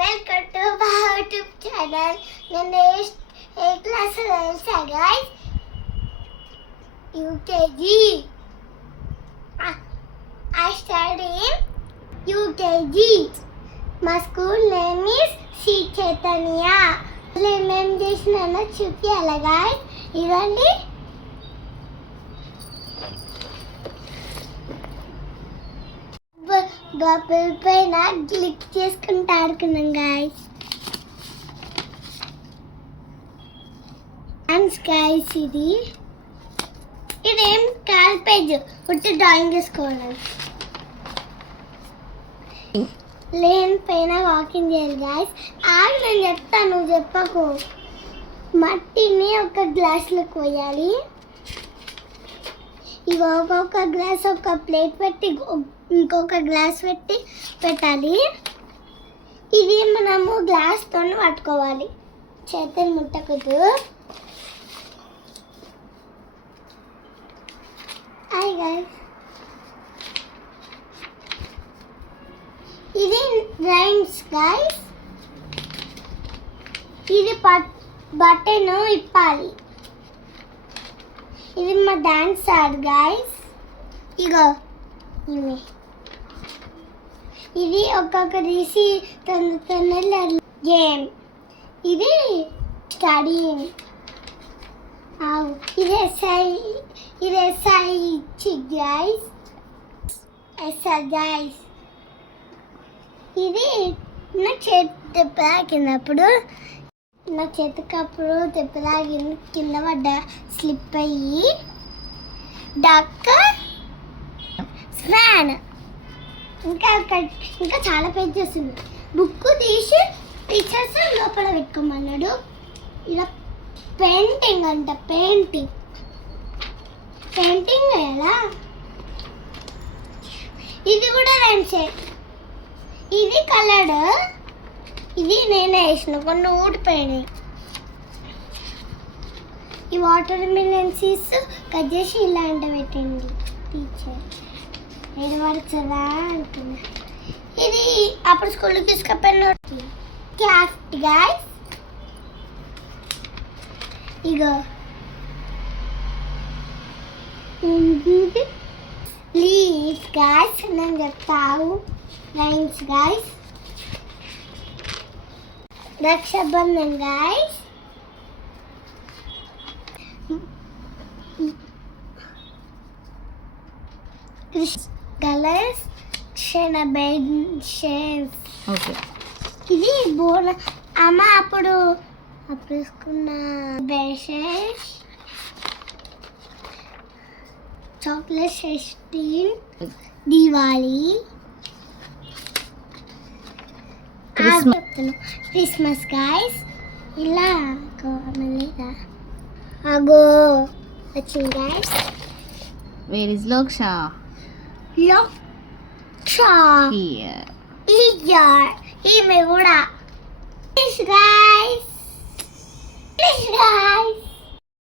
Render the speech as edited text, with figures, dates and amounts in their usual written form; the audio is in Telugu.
Welcome to my YouTube channel. నేను ఏ క్లాస్ తెలుసా guys? UKG. I study in UKG. My school name is Sri Chaitanya. నేను చేసినా చూపియాలా గైస్? ఇదండి బబుల్ పైన క్లిక్ చేసుకుంటూ ఆడుకున్నాం గైస్. గైస్ ఇదేం కాల్ పేజ్ ఉట్టి డ్రాయింగ్ చేసుకోవాలి. లేన్ పైన వాకింగ్ చేయాలి గైస్. నేను చెప్తాను, నువ్వు చెప్పకు. మట్టిని ఒక గ్లాస్లోకి పోయాలి. ఇక ఒక్కొక్క గ్లాస్ ఒక ప్లేట్ పెట్టి ఇంకొక గ్లాస్ పెట్టాలి. ఇది మనము గ్లాస్తో పట్టుకోవాలి, చేతులు ముట్టకూడదు. హాయ్ గైస్, ఇది రైమ్స్ గైస్. ఇది బటన్ ఇప్పాలి. ఇది మా డాన్స్ ఆడ్ గైస్. ఇగో ఇది ఒక్కొక్క తీసి తొందర గేమ్. ఇది స్టడీ. ఇది ఎస్ఐ గైస్. SI guys. ఇది నా చేతికప్పుడు దెబ్బలాగి కింద పడ్డ స్లిప్ అయ్యి డక్క స్నాన్. ఇంకా చాలా పేజెస్ ఉన్నాయి. బుక్ తీసి టీచర్స్ లోపల పెట్టుకోమన్నాడు. ఇలా పెయింటింగ్ అంట, పెయింటింగ్ ఎలా. ఇది కూడా రైమ్సే. ఇది కలర్డ్. ఇది నేనే వేసిన, కొన్ని ఊడిపోయినాయి. ఈ వాటర్ మిలన్ సీడ్స్ కట్ చేసి ఇలాంటి పెట్టండి టీచర్. ఏడు వరకు చదా అంటున్నా. ఇది అప్పుడు స్కూల్కి తీసుకుపోయిన క్రాఫ్ట్ గైస్. ఇగో లీవ్స్ గైస్. నేను చెప్తాను rhymes guys. Rakshabandhan guys. Colours okay. ఇది బోన అమ్మ అప్పుడు వేసుకున్న brushes. Chocolate 16 Diwali. Christmas guys. ఇలా మళ్ళీగా అగో వచ్చింది guys. Where is Loksha? Loksha here. ఈమె కూడా. Please guys.